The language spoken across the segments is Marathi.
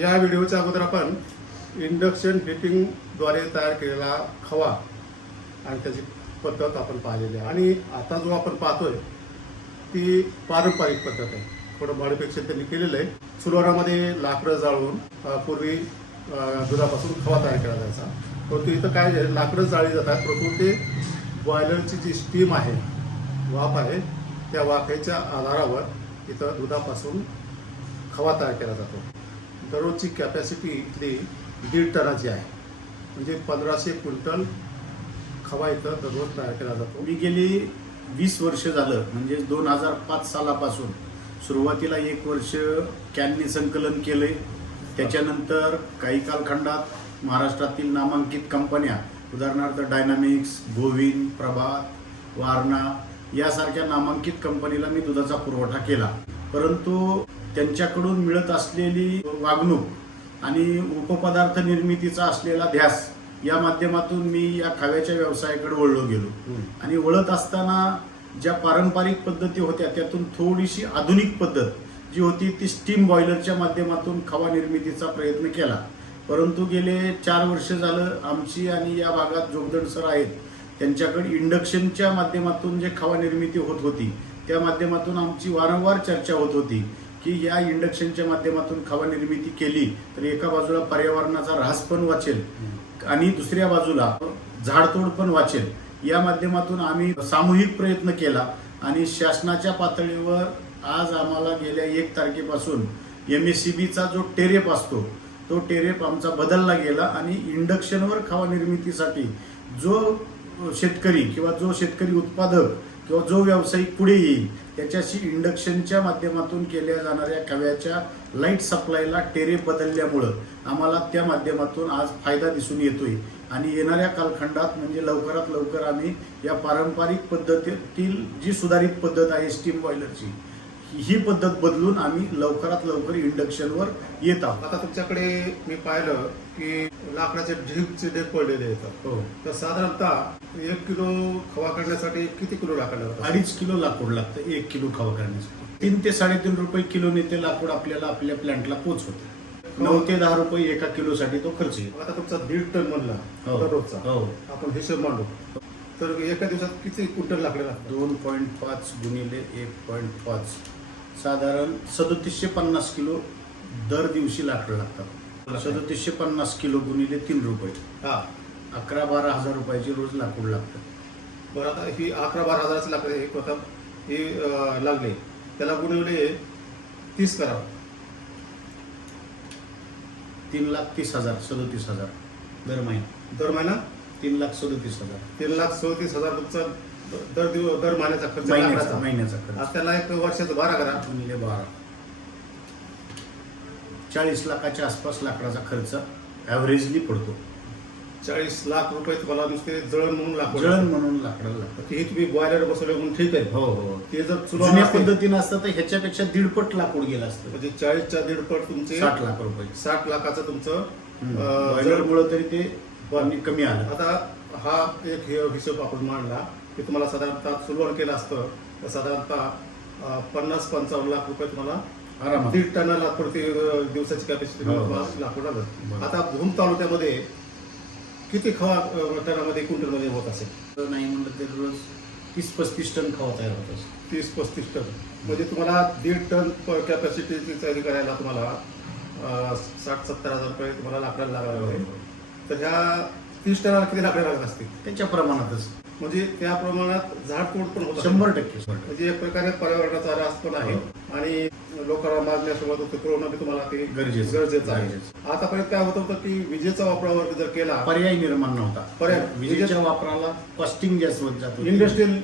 या व्हिडिओच्या अगोदर आपण इंडक्शन हिटिंगद्वारे तयार केलेला खवा आणि त्याची पद्धत आपण पाहिलेली आहे. आणि आता जो आपण पाहतोय ती पारंपरिक पद्धत आहे. थोडं मॉडिफिकेशन त्यांनी केलेलं आहे. चुलोरामध्ये लाकडं जाळून पूर्वी दुधापासून खवा तयार केला जायचा. परंतु इथं काय लाकडं जाळली जातात परंतु ते बॉयलरची जी स्टीम आहे वाफ आहे त्या वाफेच्या आधारावर इथं दुधापासून खवा तयार केला जातो. दररोजची कॅपॅसिटी इथली दीड टनाची आहे. म्हणजे पंधराशे क्विंटल खवा इथं दररोज तयार केला जातो. मी गेली वीस वर्ष झालं म्हणजे दोन हजार पाच सालापासून सुरुवातीला एक वर्ष कॅननी संकलन केलंय. त्याच्यानंतर काही कालखंडात महाराष्ट्रातील नामांकित कंपन्या उदाहरणार्थ डायनामिक्स गोविंद प्रभात वारणा यासारख्या नामांकित कंपनीला मी दुधाचा पुरवठा केला. परंतु त्यांच्याकडून मिळत असलेली वागणूक आणि उपपदार्थ निर्मितीचा असलेला ध्यास या माध्यमातून मी या खाव्याच्या व्यवसायाकडे वळलो गेलो. आणि वळत असताना ज्या पारंपरिक पद्धती होत्या त्यातून थोडीशी आधुनिक पद्धत जी होती ती स्टीम बॉयलरच्या माध्यमातून खवा निर्मितीचा प्रयत्न केला. परंतु गेले चार वर्ष झालं आमची आणि या भागात जोगदंड सर आहेत त्यांच्याकडे इंडक्शनच्या माध्यमातून जे खवा निर्मिती होत होती त्या माध्यमातून आमची वारंवार चर्चा होत होती की या इंडक्शनच्या माध्यमातून खवा निर्मिती केली तर एका बाजूला पर्यावरणाचा ऱ्हास पण वाचेल आणि दुसऱ्या बाजूला झाडतोड पण वाचेल. या माध्यमातून आम्ही सामूहिक प्रयत्न केला आणि शासनाच्या पातळीवर आज आम्हाला गेल्या एक तारखेपासून एम एस सी बीचा जो टेरेप असतो तो टेरेप आमचा बदलला गेला आणि इंडक्शनवर खवा निर्मितीसाठी जो शेतकरी किंवा जो शेतकरी उत्पादक किंवा जो व्यावसायिक पुढे येईल त्याच्याशी इंडक्शनच्या माध्यमातून केल्या जाणाऱ्या खव्याच्या लाइट सप्लायला टेरे बदलल्यामुळं आम्हाला त्या माध्यमातून आज फायदा दिसून येतोय. आणि येणाऱ्या कालखंडात म्हणजे लवकरात लवकर आम्ही या पारंपरिक पद्धतीतील जी सुधारित पद्धत आहे स्टीम बॉयलरची ही पद्धत बदलून आम्ही लवकरात लवकर इंडक्शनवर येत आहोत. आता तुमच्याकडे मी पाहिलं की लाकडाचे ढीगचे ढीग पडलेले आहेत. हो. तर साधारणतः एक किलो खवा काढण्यासाठी किती किलो लाकड लागतात अडीच किलो लाकूड लागतं एक किलो खवा करण्यासाठी. तीन ते साडेतीन रुपये किलोने ते लाकूड आपल्याला आपल्या प्लांटला पोच होते नऊ ते दहा रुपये एका किलोसाठी तो खर्च येतो. आता तुमचा दीड टन म्हणला हो. दररोजचा हो. आपण हिशोब मांडू. तर एका दिवसात किती क्विंटल लाकडे लागतात? दोन पॉईंट पाच गुणिले एक पॉईंट पाच. साधारण सदोतीसशे पन्नास किलो दर दिवशी लाकडं लागतात. सदोतीसशे पन्नास किलो गुणिले तीन रुपये. हा. अकरा बारा हजार रुपयाची रोज लाकूड लागतं. बरं आता ही अकरा बारा हजाराचे लाकडे हे प्रथम हे लागले. त्याला गुणवले तीस करावं तीन लाख तीस हजार सदोतीस हजार. दर महिना. दर महिना? तीन लाख सदोतीस हजार. तीन लाख चौतीस हजार तुमचा दर दिवस दर महिन्याचा खर्च महिन्याचा लाकडाचा. महिन्याचा आज खर्च त्याला एक वर्षाचं बारा करा गुणिले बारा. चाळीस लाखाच्या आसपास लाकडाचा खर्च ॲव्हरेजली पडतो. चाळीस लाख रुपये तुम्हाला नुसते जळण म्हणून लाकूड जळण म्हणून लाकडाला लागतं. हे तुम्ही बॉयलर बसवले म्हणून ठीक आहे. हो हो ते जर चुला जुन्या नसते, पद्धतीनं असतं तर ह्याच्यापेक्षा दीडपट लाकूड गेलं असतं. म्हणजे चाळीसच्या दीडपट तुमचे साठ लाख रुपये. साठ लाखाचं तुमचं अं, बॉयलर जळ- मुळे तरी ते कमी आलं. आता हा एक हे हिशोब आपण मांडला. की तुम्हाला साधारणतः सुरुवात केलं असतं तर साधारणतः पन्नास पंचावन्न लाख रुपये तुम्हाला दीड टनाला प्रति अं, दिवसाची कॅपॅसिटी हो. लाकूड आलं बरोबर. आता भूम तालुक्यामध्ये किती खवा टनामध्ये क्विंटलमध्ये होत असेल? नाही म्हणलं तरी रोज तीस पस्तीस टन खावा तयार होत असतो. तीस पस्तीस टन. म्हणजे तुम्हाला दीड टन कॅपॅसिटीची तयारी करायला तुम्हाला साठ सत्तर हजार रुपये तुम्हाला लाकडाला लागायला लागले. तर ह्या तीस टनाला किती लाकडे लागत असतील? त्याच्या प्रमाणातच. म्हणजे त्या प्रमाणात झाडतोड पण होत. शंभर टक्के शंभर टक्के. म्हणजे एक प्रकारे पर्यावरणाचा ऱ्हास पण आहे आणि लोकांना मागण्यासोबत होतं पुरवणं बी तुम्हाला ते गरजेचं. गरजेचं आहे. आतापर्यंत काय होत होतं की विजेचा वापरावर जर केला पर्याय निर्माण नव्हता पर्याय. विजेच्या वापराला कॉस्टिंग जास्त होत जात होती. इंडस्ट्रियल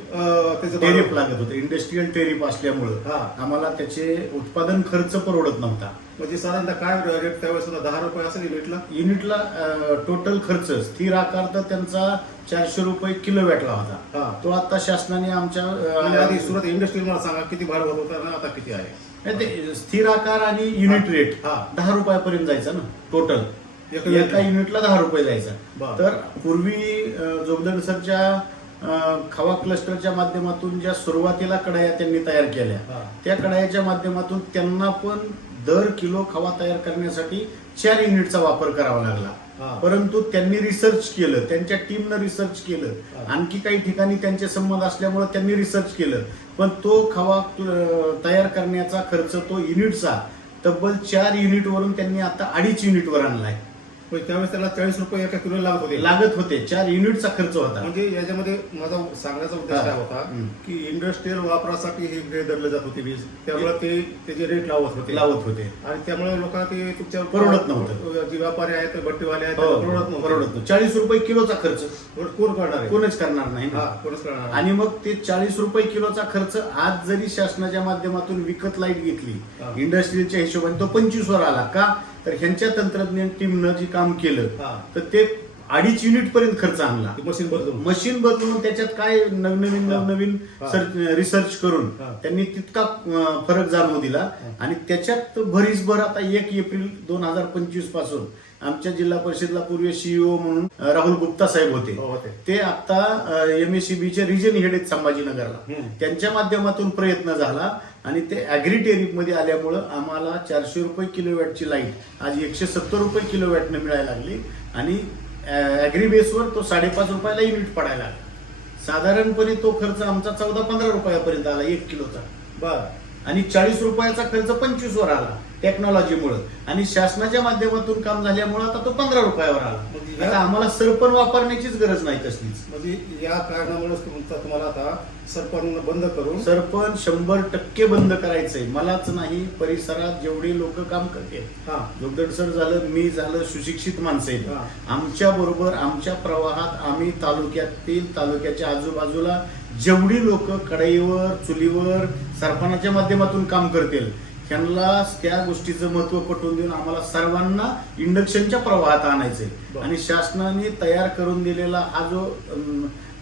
त्याचं टेरिफ लागत होतं इंडस्ट्रीयल टेरिफ असल्यामुळं हा. आम्हाला त्याचे उत्पादन खर्च परवडत नव्हता म्हणजे साधारणतः काय रेट त्यावेळेस? दहा रुपये असेल युनिटला युनिटला टोटल खर्च स्थिर आकार तर त्यांचा चारशे रुपये किलो वेटला होता हा तो आता शासनाने आमच्या सुरुवात मला सांगा किती भाडं होत होतं आता किती आहे ते स्थिर आकार आणि युनिट रेट हा. दहा रुपयापर्यंत जायचा ना टोटल एका युनिटला दहा रुपये जायचा. तर पूर्वी जोगदंड सरच्या खवा क्लस्टरच्या माध्यमातून ज्या सुरुवातीला कढाया त्यांनी तयार केल्या. त्या कढायाच्या माध्यमातून त्यांना पण दर किलो खवा तयार करण्यासाठी चार युनिटचा वापर करावा. लागला परंतु त्यांनी रिसर्च केलं त्यांच्या टीमनं रिसर्च केलं. आणखी काही ठिकाणी त्यांचे संबंध असल्यामुळे त्यांनी रिसर्च केलं पण तो खवा तयार करण्याचा खर्च तो युनिटचा तब्बल चार युनिट वरून त्यांनी आता अडीच युनिटवर आणलाय त्यावेळेस त्याला चाळीस रुपये एका किलो लागत होते लागत होते चार युनिटचा खर्च होता म्हणजे याच्यामध्ये माझा सांगण्याचा उद्देश. काय होता. की इंडस्ट्रीयल वापरासाठी हे ग्रेड धरले जात होते वीज त्यामुळे ते त्याचे रेट लावत होते लावत होते आणि त्यामुळे लोकांना ते तुमच्या परवडत नव्हतं. जे व्यापारी आहेत भट्टीवाले आहेत हो, परवडत नव्हतं परवडत नव्हतं. चाळीस रुपये किलोचा खर्च कोण- करणार कोणच करणार नाही हा कोणच करणार? आणि मग ते चाळीस रुपये किलोचा खर्च आज जरी शासनाच्या माध्यमातून विकत लाइट घेतली. इंडस्ट्रीच्या हिशोबाने तो पंचवीस वर आला का तर ह्यांच्या तंत्रज्ञान टीमनं जे काम केलं. तर ते अडीच युनिट पर्यंत खर्च आणला मशीन बदलून मशीन बदलून त्याच्यात काय नवनवीन. नवनवीन. सर्च- रिसर्च करून. त्यांनी तितका फरक जाणवू दिला आणि त्याच्यात भरीसभर आता एक एप्रिल दोन हजार पंचवीसपासून आमच्या जिल्हा परिषदला पूर्वी सीईओ म्हणून अं, राहुल गुप्ता साहेब होते हो. ते आता एमएससीबीचे रिजन हेड आहेत संभाजीनगरला. त्यांच्या माध्यमातून प्रयत्न झाला आणि ते अॅग्री टेरिफमध्ये आल्यामुळं आम्हाला चारशे रुपये किलोवॅटची लाइट आज एकशे सत्तर रुपये किलोवॅटनं मिळायला लागली. आणि ॲग्री बेसवर तो साडेपाच रुपयाला युनिट पडायला लागला. साधारणपणे तो खर्च आमचा चौदा पंधरा रुपयापर्यंत आला एक किलोचा. बर. आणि चाळीस रुपयाचा खर्च पंचवीसवर आला. टेक्नॉलॉजीमुळे आणि शासनाच्या माध्यमातून काम झाल्यामुळे आता तो पंधरा रुपयावर आला. म्हणजे आता आम्हाला सरपण वापरण्याचीच गरज नाही कसलीच म्हणजे या कारणामुळेच तुमचा तुम्हाला आता सरपण बंद करून सरपण शंभर टक्के बंद करायचंय. मलाच नाही परिसरात जेवढे लोक काम करते हा. जोगदंड सर झालं मी झालं सुशिक्षित माणसं. आमच्या बरोबर आमच्या प्रवाहात आम्ही तालुक्यातील तालुक्याच्या आजूबाजूला जेवढी लोक कढईवर चुलीवर सरपणाच्या माध्यमातून काम करतील त्यांना त्या गोष्टीचं महत्त्व पटवून देऊन आम्हाला सर्वांना इंडक्शनच्या प्रवाहात आणायचंय. आणि शासनाने तयार करून दिलेला हा जो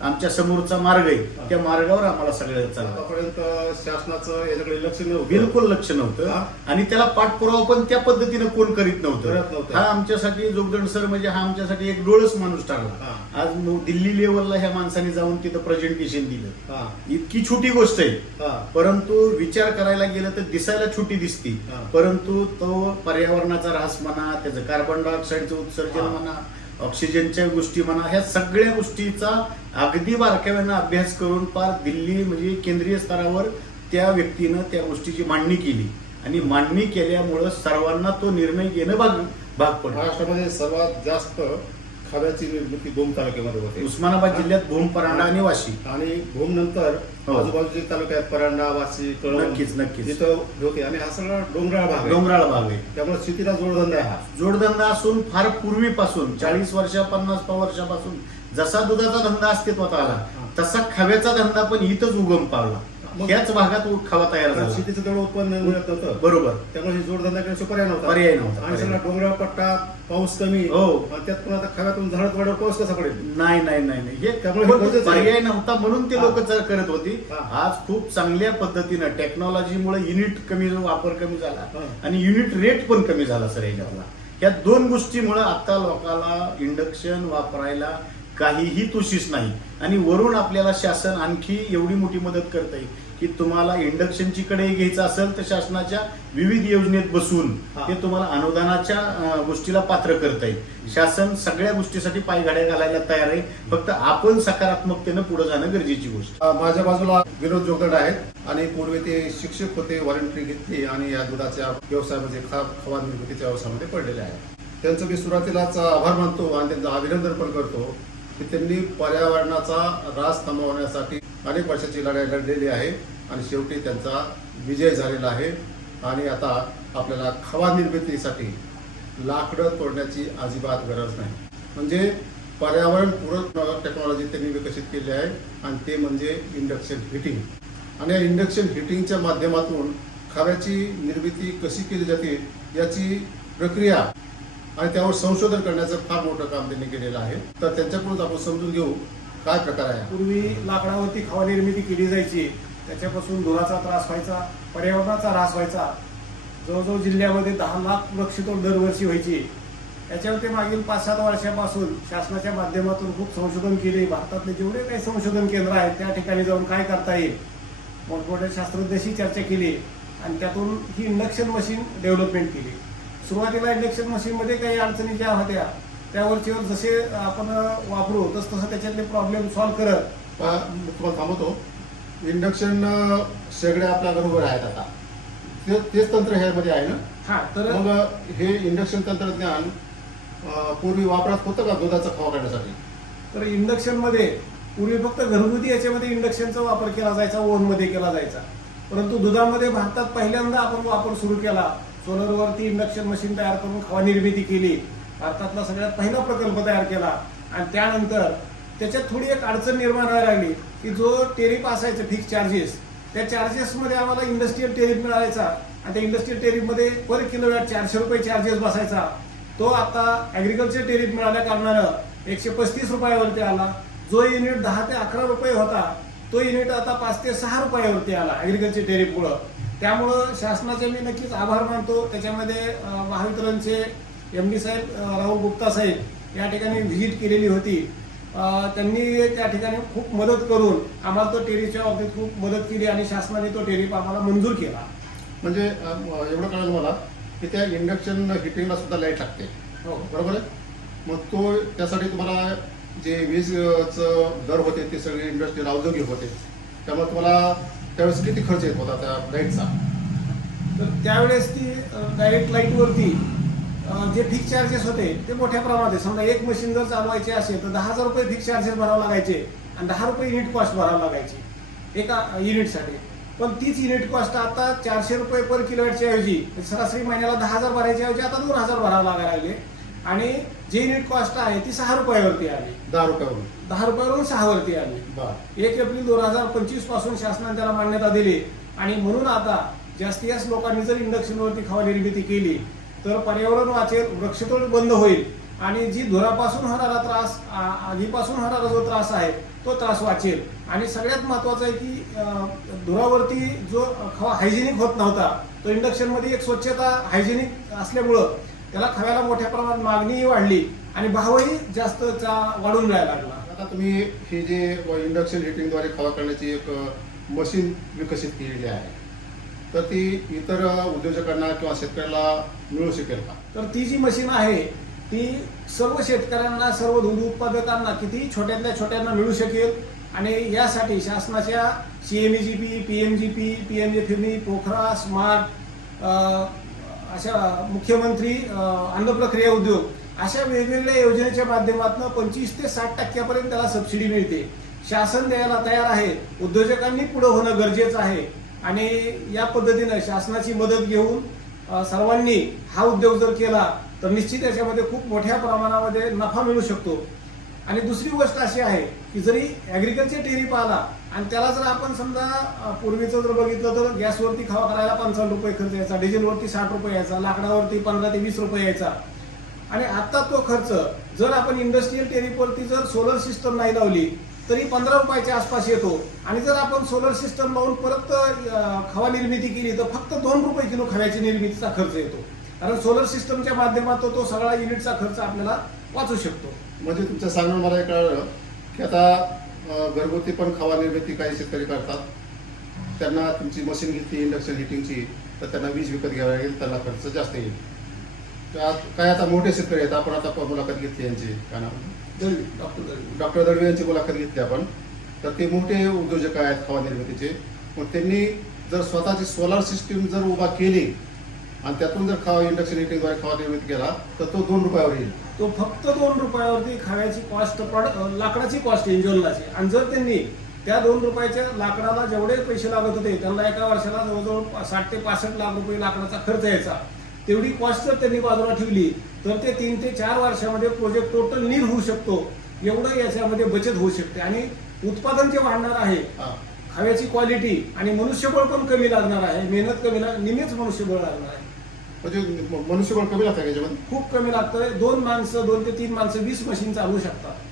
आमच्या समोरचा मार्ग आहे. त्या मार्गावर आम्हाला सगळं चाललं आतापर्यंत शासनाचं याच्याकडे लक्ष नव्हतं बिलकुल लक्ष नव्हतं. आणि त्याला पाठपुरावा पण त्या पद्धतीनं कोण करीत नव्हतं. हा आमच्यासाठी जोगदंड सर म्हणजे हा आमच्यासाठी एक डोळस माणूस ठरला. आज दिल्ली लेवलला ह्या माणसाने जाऊन तिथं प्रेझेंटेशन दिलं इतकी छोटी गोष्ट आहे परंतु विचार करायला गेलं तर दिसायला छोटी दिसती. परंतु तो पर्यावरणाचा ऱ्हास म्हणा त्याचं कार्बन डायऑक्साईडचं उत्सर्जन. म्हणा ऑक्सिजनच्या गोष्टी म्हणा ह्या सगळ्या गोष्टीचा अगदी बारकाव्यानं अभ्यास करून पार दिल्ली म्हणजे केंद्रीय स्तरावर त्या व्यक्तीनं त्या गोष्टीची मांडणी केली. आणि मांडणी केल्यामुळं सर्वांना तो निर्णय घेणं भाग भाग पडतो महाराष्ट्रामध्ये सर्वात जास्त खव्याची निर्मिती भूम तालुक्यामध्ये होते. उस्मानाबाद जिल्ह्यात भूम परांडा आणि वाशी. आणि भूम नंतर हो. आजूबाजूचे तालुके आहेत परांडा वाशी कळवण नक्कीच, नक्कीच. तिथं होते. आणि हा सगळा डोंगराळ भाग आहे. डोंगराळ भाग आहे. त्यामुळे शेतीला जोडधंदा आहे हा. जोडधंदा असून फार पूर्वीपासून चाळीस वर्षा पन्नास वर्षापासून जसा दुधाचा धंदा अस्तित्वात आला तसा खव्याचा धंदा पण इथंच उगम पावला याच भागात खवा तयार झाला. शेतीचं तेवढं उत्पन्न मिळत नव्हतं. बरोबर. त्यामुळे हे जोडधंदा करण्याचा पर्याय नव्हता. पर्याय नव्हता, आणि सगळा डोंगराळ पट्टा पाऊस कमी. हो. त्यात पण आता खव्यातून झाडत वाढ पाऊस कसा पडेल? नाही नाही नाही हे त्यामुळे. पर्याय नव्हता म्हणून ते. लोक करत होती. आज खूप चांगल्या पद्धतीनं टेक्नॉलॉजीमुळे युनिट कमी वापर कमी झाला. आणि युनिट रेट पण कमी झाला सर याच्यातला. या दोन गोष्टीमुळे आता लोकांना इंडक्शन वापरायला काहीही तुशीस नाही. आणि वरून आपल्याला शासन आणखी एवढी मोठी मदत करत आहे की तुम्हाला इंडक्शनची कडे घ्यायचं असेल तर शासनाच्या विविध योजनेत बसून हा. ते तुम्हाला अनुदानाच्या गोष्टीला पात्र करत आहे शासन सगळ्या गोष्टीसाठी पायघाड्या घालायला तयार आहे. फक्त आपण सकारात्मकतेनं पुढे जाणं गरजेची गोष्ट माझ्या बाजूला विनोद जोगदंड आहेत आणि पूर्वी ते शिक्षक होते व्हॉलंटरी घेतली आणि या दुधाच्या व्यवसायामध्ये खवा निर्मितीच्या व्यवसायामध्ये पडलेले आहेत. त्यांचं मी सुरुवातीलाच आभार मानतो आणि त्यांचं अभिनंदन पण करतो. की त्यांनी पर्यावरणाचा रास थांबवण्यासाठी अनेक वर्षाची लढाई लढलेली आहे आणि शेवटी त्यांचा विजय झालेला आहे. आणि आता आपल्याला खवा निर्मितीसाठी लाकडं तोडण्याची अजिबात गरज नाही. म्हणजे पर्यावरणपूरक टेक्नॉलॉजी त्यांनी विकसित केली आहे आणि ते म्हणजे इंडक्शन हिटिंग आणि या इंडक्शन हिटिंगच्या माध्यमातून खव्याची निर्मिती कशी केली जाते याची प्रक्रिया आणि त्यावर संशोधन करण्याचं फार मोठं काम त्यांनी केलेलं आहे. तर त्यांच्याकडून आपण समजून घेऊ काय प्रकार आहे पूर्वी लाकडावरती खावा निर्मिती केली जायची. त्याच्यापासून धुराचा त्रास व्हायचा पर्यावरणाचा ऱ्हास व्हायचा. जवळजवळ जिल्ह्यामध्ये दहा लाख वृक्षतोड दरवर्षी व्हायची. याच्यावरती मागील पाच सात वर्षापासून शासनाच्या माध्यमातून खूप संशोधन केले. भारतातले जेवढे काही संशोधन केंद्र आहेत त्या ठिकाणी जाऊन काय करता येईल? मोठमोठ्या शास्त्रज्ञशी चर्चा केली आणि त्यातून ही इंडक्शन मशीन डेव्हलपमेंट केली. सुरुवातीला इंडक्शन मशीनमध्ये काही अडचणी ज्या होत्या त्यावरचीवर जसे आपण वापरू तस तसं त्याच्यातले प्रॉब्लेम सॉल्व्ह करत. तुम्हाला थांबवतो. इंडक्शन शेगड्या आपल्या बरोबर आहेत आता. ते तेच तंत्र ह्यामध्ये आहे ना? हा तर मग हे इंडक्शन तंत्रज्ञान पूर्वी वापरात होतं का दुधाचा खवा काढण्यासाठी तर इंडक्शनमध्ये पूर्वी फक्त घरगुती याच्यामध्ये इंडक्शनचा वापर केला जायचा ओव्हनमध्ये केला जायचा. परंतु दुधामध्ये भारतात पहिल्यांदा आपण वापर सुरू केला. सोलरवरती इंडक्शन मशीन तयार करून खवा निर्मिती केली. भारतातला सगळ्यात पहिला प्रकल्प तयार केला. आणि त्यानंतर त्याच्यात थोडी एक अडचण निर्माण व्हायला लागली की जो टेरिफ असायचं फिक्स चार्जेस त्या चार्जेसमध्ये आम्हाला इंडस्ट्रियल टेरिफ मिळायचा. आणि त्या इंडस्ट्रियल टेरिफमध्ये पर किलोवॅट चारशे रुपये चार्जेस बसायचा. तो आता ॲग्रिकल्चर टेरिफ मिळाल्या कारणानं एकशे पस्तीस रुपयावरती आला. जो युनिट दहा ते अकरा रुपये होता तो युनिट आता पाच ते सहा रुपयावरती आला ॲग्रिकल्चर टेरिफमुळं त्यामुळं शासनाचे मी नक्कीच आभार मानतो. त्याच्यामध्ये महावितरणचे एम डी साहेब राहुल गुप्ता साहेब या ठिकाणी व्हिजिट केलेली होती. त्यांनी त्या ठिकाणी खूप मदत करून आम्हाला तो टेरिफच्या बाबतीत खूप मदत केली आणि शासनाने तो टेरिफ आम्हाला मंजूर केला. म्हणजे एवढं कळलं मला की त्या इंडक्शन हिटिंगला सुद्धा लाइट लागते. हो. बरोबर आहे? मग तो त्यासाठी तुम्हाला जे वीजचं दर होते ते सगळे इंडस्ट्री औद्योगिक होते. त्यामुळे तुम्हाला त्यावेळेस किती खर्च येत होता त्या लाईटचा तर त्यावेळेस ती डायरेक्ट लाईटवरती जे फिक्स चार्जेस होते ते मोठ्या प्रमाणात आहे समजा एक मशीन जर चालवायची असेल तर दहा हजार रुपये फिक्स चार्जेस भरावे लागायचे आणि दहा रुपये युनिट कॉस्ट भरावी लागायची एका युनिटसाठी पण तीच युनिट कॉस्ट आता चारशे रुपये पर किलोवॅटच्या ऐवजी सरासरी महिन्याला दहा हजार भरायच्या ऐवजी आता दोन हजार भरावे लागायला लागले. आणि जे युनिट कॉस्ट आहे ती सहा रुपयावरती आली. दहा रुपयावरून. दहा रुपयावरून सहावरती आली एक एप्रिल दोन हजार पंचवीसपासून शासनाने त्याला मान्यता दिली. आणि म्हणून आता जास्तीत जास्त लोकांनी जर इंडक्शनवरती खवा निर्मिती केली तर पर्यावरण वाचेल वृक्षतोड बंद होईल. आणि जी धुरापासून होणारा त्रास आ- आगीपासून होणारा जो त्रास आहे तो त्रास वाचेल. आणि सगळ्यात महत्वाचं आहे की धुरावरती जो खवा हायजेनिक होत नव्हता तो इंडक्शनमध्ये एक स्वच्छता हायजेनिक असल्यामुळं त्याला खव्याला मोठ्या प्रमाणात मागणीही वाढली आणि भावही जास्त चा- वाढून जायला लागला. आता तुम्ही हे जे इंडक्शन हिटिंगद्वारे खवा करण्याची एक मशीन विकसित केलेली आहे. तर ती इतर उद्योजकांना किंवा शेतकऱ्याला मिळू शकेल का? तर ती जी मशीन आहे ती सर्व शेतकऱ्यांना सर्व दूध उत्पादकांना किती छोट्यातल्या छोट्यांना मिळू शकेल. आणि यासाठी शासनाच्या सीएमईजीपी पीएमजीपी फिरणी पोखरा स्मार्ट अशा मुख्यमंत्री अन्न प्रक्रिया उद्योग अशा वेगवेगळ्या योजनेच्या माध्यमातून पंचवीस ते साठ टक्क्यापर्यंत त्याला सबसिडी मिळते. शासन द्यायला तयार आहे. उद्योजकांनी पुढे होणं गरजेचं आहे. आणि या पद्धतीनं शासनाची मदत घेऊन सर्वांनी हा उद्योग जर केला तर निश्चित याच्यामध्ये खूप मोठ्या प्रमाणामध्ये नफा मिळू शकतो. आणि दुसरी गोष्ट अशी आहे की जरी ॲग्रिकल्चर टेरिफ आला आणि त्याला जर आपण समजा पूर्वीचं जर बघितलं तर गॅसवरती खावा करायला पंचावन्न रुपये खर्च यायचा डिझेलवरती साठ रुपये यायचा लाकडावरती पंधरा ते वीस रुपये यायचा. आणि आत्ता तो खर्च जर आपण इंडस्ट्रीयल टेरिफवरती जर सोलर सिस्टम नाही लावली तरी पंधरा रुपयाच्या आसपास येतो. आणि जर आपण सोलर सिस्टम लावून परत खवा निर्मिती केली तर फक्त दोन रुपये किलो खव्याची निर्मितीचा खर्च येतो. कारण सोलर सिस्टमच्या माध्यमातून तो सगळा युनिटचा खर्च आपल्याला वाचू शकतो. म्हणजे तुमचं सांगणं मला कळलं की आता घरगुती पण खवा निर्मिती काही शेतकरी करतात. त्यांना तुमची मशीन घेतली इंडक्शन हिटिंगची तर त्यांना वीज विकत घ्यावं लागेल त्याला खर्च जास्त येईल. काय आता मोठे शेतकरी आहेत आपण आता मुलाखत घेतली यांची काय नाव? दळवी डॉक्टर दळवी. डॉक्टर दळवे यांची मुलाखत घेतली आपण. तर ते मोठे उद्योजक आहेत खवा निर्मितीचे. मग त्यांनी जर स्वतःची सोलार सिस्टीम जर उभा केली आणि त्यातून जर खवा इंडक्शन हिटिंगद्वारे खवा निर्मिती केला तर तो दोन रुपयावर येईल. तो फक्त दोन रुपयावरती खाव्याची कॉस्ट लाकडाची कॉस्ट येईल ज्वलनाची आणि जर त्यांनी त्या दोन रुपयाच्या लाकडाला जेवढे पैसे लागत होते त्यांना एका वर्षाला जवळजवळ साठ ते पासष्ट लाख रुपये लाकडाचा खर्च यायचा. तेवढी कॉस्ट जर त्यांनी बाजूला ठेवली तर ते तीन ते चार वर्षामध्ये प्रोजेक्ट टोटल नील होऊ शकतो. एवढं याच्यामध्ये बचत होऊ शकते. आणि उत्पादन जे वाढणार आहे हा. खाव्याची क्वालिटी आणि मनुष्यबळ पण कमी लागणार आहे मेहनत कमी लाग निमेच मनुष्यबळ लागणार आहे. म्हणजे मनुष्यबळ कमी लागतं का खूप कमी लागतं दोन माणसं दोन ते तीन माणसं वीस मशीन चालवू शकतात.